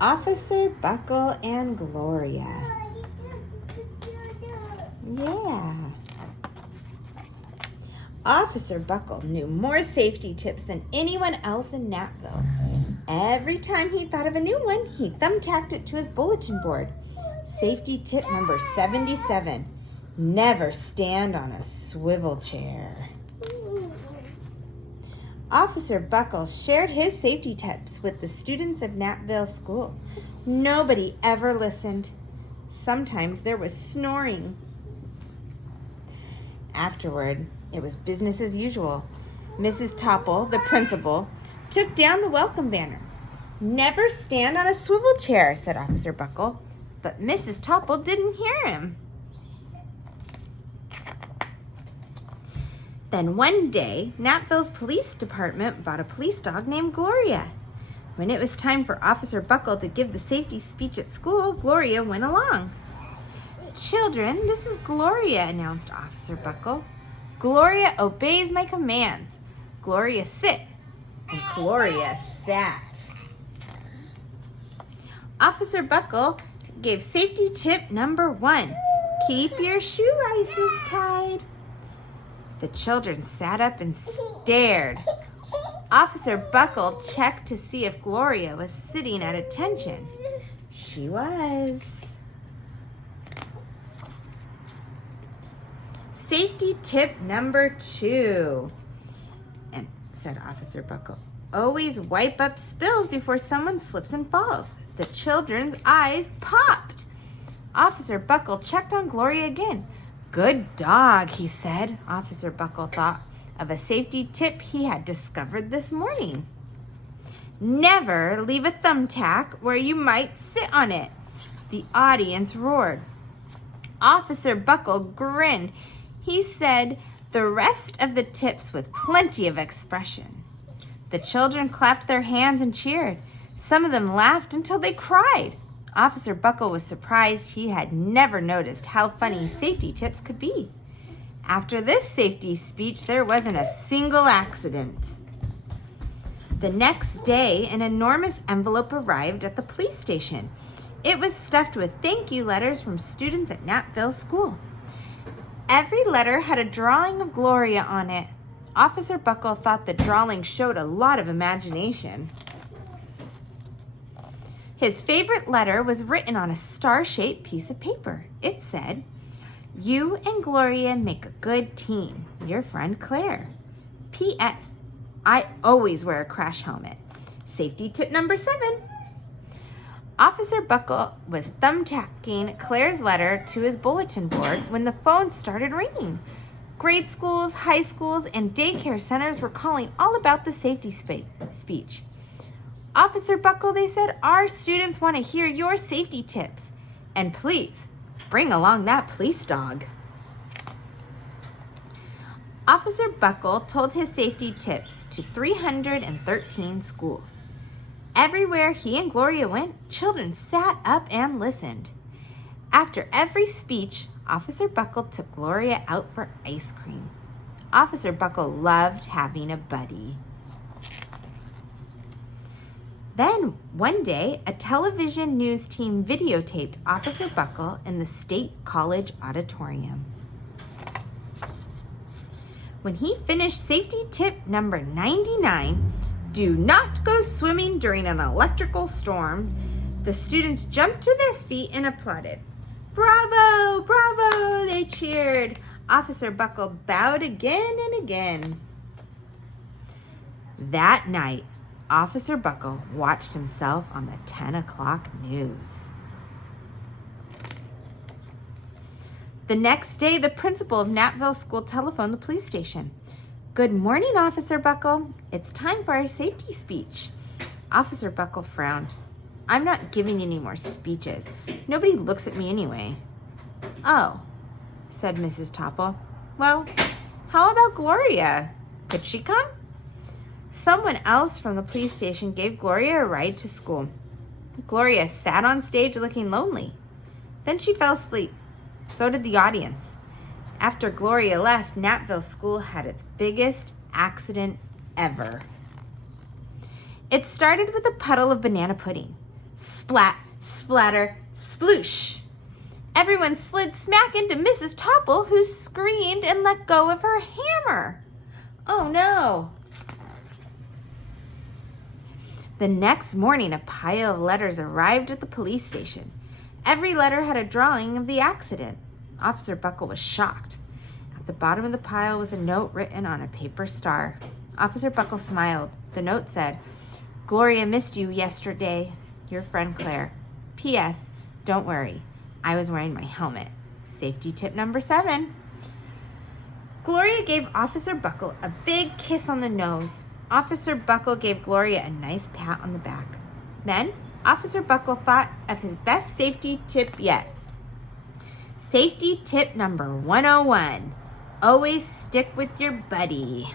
Officer Buckle and Gloria. Yeah. Officer Buckle knew more safety tips than anyone else in Natville. Every time he thought of a new one, he thumbtacked it to his bulletin board. Safety tip number 77. Never stand on a swivel chair. Officer Buckle shared his safety tips with the students of Natville School. Nobody ever listened. Sometimes there was snoring. Afterward, it was business as usual. Mrs. Topple, the principal, took down the welcome banner. Never stand on a swivel chair, said Officer Buckle, but Mrs. Topple didn't hear him. Then one day, Natville's police department bought a police dog named Gloria. When it was time for Officer Buckle to give the safety speech at school, Gloria went along. Children, this is Gloria, announced Officer Buckle. Gloria obeys my commands. Gloria sit. And Gloria sat. Officer Buckle gave safety tip number 1. Keep your shoelaces tied. The children sat up and stared. Officer Buckle checked to see if Gloria was sitting at attention. She was. Safety tip number 2, and said Officer Buckle. Always wipe up spills before someone slips and falls. The children's eyes popped. Officer Buckle checked on Gloria again. Good dog, he said. Officer Buckle thought of a safety tip he had discovered this morning. Never leave a thumbtack where you might sit on it. The audience roared. Officer Buckle grinned. He said the rest of the tips with plenty of expression. The children clapped their hands and cheered. Some of them laughed until they cried. Officer Buckle was surprised. He had never noticed how funny safety tips could be. After this safety speech, there wasn't a single accident. The next day, an enormous envelope arrived at the police station. It was stuffed with thank you letters from students at Natville School. Every letter had a drawing of Gloria on it. Officer Buckle thought the drawing showed a lot of imagination. His favorite letter was written on a star-shaped piece of paper. It said, "You and Gloria make a good team. Your friend Claire. P.S. I always wear a crash helmet. Safety tip number 7. Officer Buckle was thumbtacking Claire's letter to his bulletin board when the phone started ringing. Grade schools, high schools, and daycare centers were calling all about the safety speech. Officer Buckle, they said, our students want to hear your safety tips. And please, bring along that police dog. Officer Buckle told his safety tips to 313 schools. Everywhere he and Gloria went, children sat up and listened. After every speech, Officer Buckle took Gloria out for ice cream. Officer Buckle loved having a buddy. Then, one day, a television news team videotaped Officer Buckle in the State College auditorium. When he finished safety tip number 99, do not go swimming during an electrical storm, the students jumped to their feet and applauded. Bravo, bravo, they cheered. Officer Buckle bowed again and again. That night, Officer Buckle watched himself on the 10 o'clock news. The next day, the principal of Natville School telephoned the police station. Good morning, Officer Buckle. It's time for our safety speech. Officer Buckle frowned. I'm not giving any more speeches. Nobody looks at me anyway. Oh, said Mrs. Topple. Well, how about Gloria? Could she come? Someone else from the police station gave Gloria a ride to school. Gloria sat on stage looking lonely. Then she fell asleep. So did the audience. After Gloria left, Natville School had its biggest accident ever. It started with a puddle of banana pudding. Splat, splatter, sploosh. Everyone slid smack into Mrs. Topple, who screamed and let go of her hammer. Oh no! The next morning, a pile of letters arrived at the police station. Every letter had a drawing of the accident. Officer Buckle was shocked. At the bottom of the pile was a note written on a paper star. Officer Buckle smiled. The note said, "Gloria missed you yesterday. Your friend Claire. P.S. Don't worry. I was wearing my helmet." Safety tip number 7. Gloria gave Officer Buckle a big kiss on the nose. Officer Buckle gave Gloria a nice pat on the back. Then, Officer Buckle thought of his best safety tip yet. Safety tip number 101. Always stick with your buddy.